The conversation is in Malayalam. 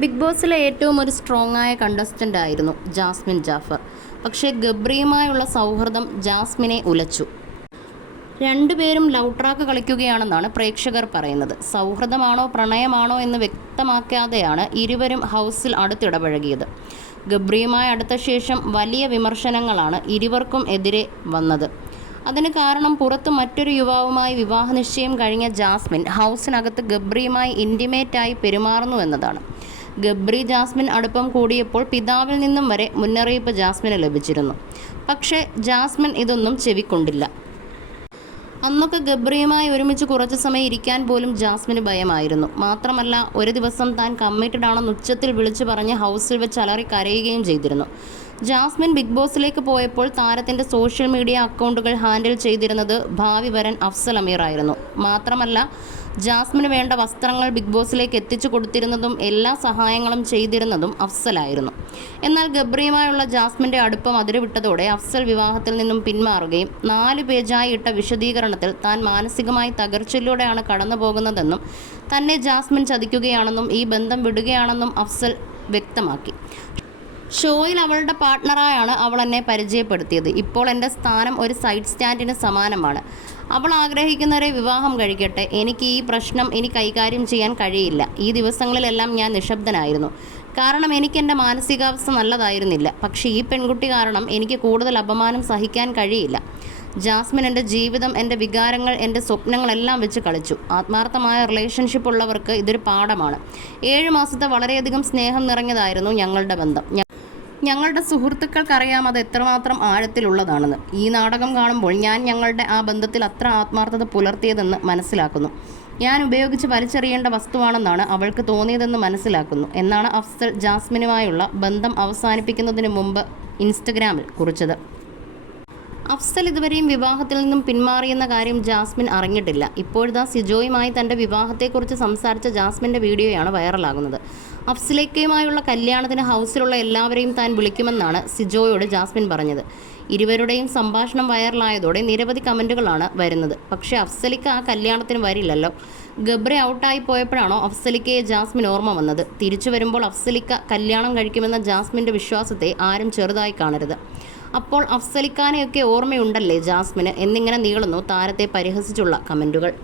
ബിഗ് ബോസിലെ ഏറ്റവും ഒരു സ്ട്രോങ് ആയ കണ്ടസ്റ്റന്റ് ആയിരുന്നു ജാസ്മിൻ ജാഫർ. പക്ഷേ ഗബ്രിയുമായുള്ള സൗഹൃദം ജാസ്മിനെ ഉലച്ചു. രണ്ടുപേരും ലവ് ട്രാക്ക് കളിക്കുകയാണെന്നാണ് പ്രേക്ഷകർ പറയുന്നത്. സൗഹൃദമാണോ പ്രണയമാണോ എന്ന് വ്യക്തമാക്കാതെയാണ് ഇരുവരും ഹൗസിൽ അടുത്തിടപഴകിയത്. ഗബ്രിയുമായി അടുത്ത ശേഷം വലിയ വിമർശനങ്ങളാണ് ഇരുവർക്കും എതിരെ വന്നത്. അതിന് കാരണം പുറത്ത് മറ്റൊരു യുവാവുമായി വിവാഹ നിശ്ചയം കഴിഞ്ഞ ജാസ്മിൻ ഹൗസിനകത്ത് ഗബ്രിയുമായി ഇന്റിമേറ്റായി പെരുമാറുന്നു എന്നതാണ്. ഗബ്രി ജാസ്മിൻ അടുപ്പം കൂടിയപ്പോൾ പിതാവിൽ നിന്നും വരെ മുന്നറിയിപ്പ് ജാസ്മിന് ലഭിച്ചിരുന്നു. പക്ഷേ ജാസ്മിൻ ഇതൊന്നും ചെവിക്കൊണ്ടില്ല. അന്നൊക്കെ ഗബ്രിയുമായി ഒരുമിച്ച് കുറച്ച് സമയം ഇരിക്കാൻ പോലും ജാസ്മിന് ഭയമായിരുന്നു. മാത്രമല്ല ഒരു ദിവസം താൻ കമ്മിറ്റഡ് ആണെന്ന് ഉച്ചത്തിൽ വിളിച്ചു പറഞ്ഞ് ഹൗസിൽ വെച്ച് അലറി കരയുകയും ചെയ്തിരുന്നു. ജാസ്മിൻ ബിഗ് ബോസിലേക്ക് പോയപ്പോൾ താരത്തിന്റെ സോഷ്യൽ മീഡിയ അക്കൗണ്ടുകൾ ഹാൻഡിൽ ചെയ്തിരുന്നത് ഭാവി വരൻ അഫ്സൽ അമീർ ആയിരുന്നു. മാത്രമല്ല ജാസ്മിന് വേണ്ട വസ്ത്രങ്ങൾ ബിഗ് ബോസിലേക്ക് എത്തിച്ചു കൊടുത്തിരുന്നതും എല്ലാ സഹായങ്ങളും ചെയ്തിരുന്നതും അഫ്സലായിരുന്നു എന്നാൽ ഗബ്രിയുമായുള്ള ജാസ്മിന്റെ അടുപ്പം അതിരുവിട്ടതോടെ അഫ്സൽ വിവാഹത്തിൽ നിന്നും പിന്മാറുകയും നാല് പേജായി ഇട്ട വിശദീകരണത്തിൽ താൻ മാനസികമായി തകർച്ചയിലൂടെയാണ് കടന്നു പോകുന്നതെന്നും തന്നെ ജാസ്മിൻ ചതിക്കുകയാണെന്നും ഈ ബന്ധം വിടുകയാണെന്നും അഫ്സൽ വ്യക്തമാക്കി. ഷോയിൽ അവളുടെ പാർട്ട്ണറായാണ് അവൾ എന്നെ പരിചയപ്പെടുത്തിയത്. ഇപ്പോൾ എന്റെ സ്ഥാനം ഒരു സൈഡ് സ്റ്റാൻഡിന് സമാനമാണ്. അവൾ ആഗ്രഹിക്കുന്നവരെ വിവാഹം കഴിക്കട്ടെ. എനിക്ക് ഈ പ്രശ്നം ഇനി കൈകാര്യം ചെയ്യാൻ കഴിയില്ല. ഈ ദിവസങ്ങളിലെല്ലാം ഞാൻ നിശബ്ദനായിരുന്നു. കാരണം എനിക്ക് എന്റെ മാനസികാവസ്ഥ നല്ലതായിരുന്നില്ല. പക്ഷേ ഈ പെൺകുട്ടി കാരണം എനിക്ക് കൂടുതൽ അപമാനം സഹിക്കാൻ കഴിയില്ല. ജാസ്മിൻ എന്റെ ജീവിതം എന്റെ വികാരങ്ങൾ എന്റെ സ്വപ്നങ്ങളെല്ലാം വെച്ച് കളിച്ചു. ആത്മാർത്ഥമായ റിലേഷൻഷിപ്പ് ഉള്ളവർക്ക് ഇതൊരു പാഠമാണ്. ഏഴ് മാസത്തെ വളരെയധികം സ്നേഹം നിറഞ്ഞതായിരുന്നു ഞങ്ങളുടെ ബന്ധം. ഞങ്ങളുടെ സുഹൃത്തുക്കൾക്കറിയാം അത് എത്രമാത്രം ആഴത്തിലുള്ളതാണെന്ന്. ഈ നാടകം കാണുമ്പോൾ ഞാൻ ഞങ്ങളുടെ ആ ബന്ധത്തിൽ അത്ര ആത്മാർത്ഥത പുലർത്തിയതെന്ന് മനസ്സിലാക്കുന്നു. ഞാൻ ഉപയോഗിച്ച് വലിച്ചെറിയേണ്ട വസ്തുവാണെന്നാണ് അവൾക്ക് തോന്നിയതെന്ന് മനസ്സിലാക്കുന്നു. എന്നാണ് അഫ്സൽ ജാസ്മിനുമായുള്ള ബന്ധം അവസാനിപ്പിക്കുന്നതിന് മുമ്പ് ഇൻസ്റ്റഗ്രാമിൽ കുറിച്ചത്. അഫ്സൽ ഇതുവരെയും വിവാഹത്തിൽ നിന്നും പിന്മാറിയെന്ന കാര്യം ജാസ്മിൻ അറിഞ്ഞിട്ടില്ല. ഇപ്പോഴത്തെ സിജോയുമായി തന്റെ വിവാഹത്തെക്കുറിച്ച് സംസാരിച്ച ജാസ്മിന്റെ വീഡിയോയാണ് വൈറലാകുന്നത്. അഫ്സലേക്കയുമായുള്ള കല്യാണത്തിന് ഹൗസിലുള്ള എല്ലാവരെയും താൻ വിളിക്കുമെന്നാണ് സിജോയോട് ജാസ്മിൻ പറഞ്ഞത്. ഇരുവരുടെയും സംഭാഷണം വൈറലായതോടെ നിരവധി കമന്റുകളാണ് വരുന്നത്. പക്ഷേ അഫ്സലിക്ക ആ കല്യാണത്തിന് വരില്ലല്ലോ. ഗബ്രെ ഔട്ടായി പോയപ്പോഴാണോ അഫ്സലിക്കയെ ജാസ്മിൻ ഓർമ്മ വന്നത്. തിരിച്ചു വരുമ്പോൾ അഫ്സലിക്ക കല്യാണം കഴിക്കുമെന്ന ജാസ്മിന്റെ വിശ്വാസത്തെ ആരും ചെറുതായി കാണരുത്. അപ്പോൾ അഫ്സലിക്കാനെയൊക്കെ ഓർമ്മയുണ്ടല്ലേ ജാസ്മിന്? എന്നിങ്ങനെ നീളുന്നു താരത്തെ പരിഹസിച്ചുള്ള കമന്റുകൾ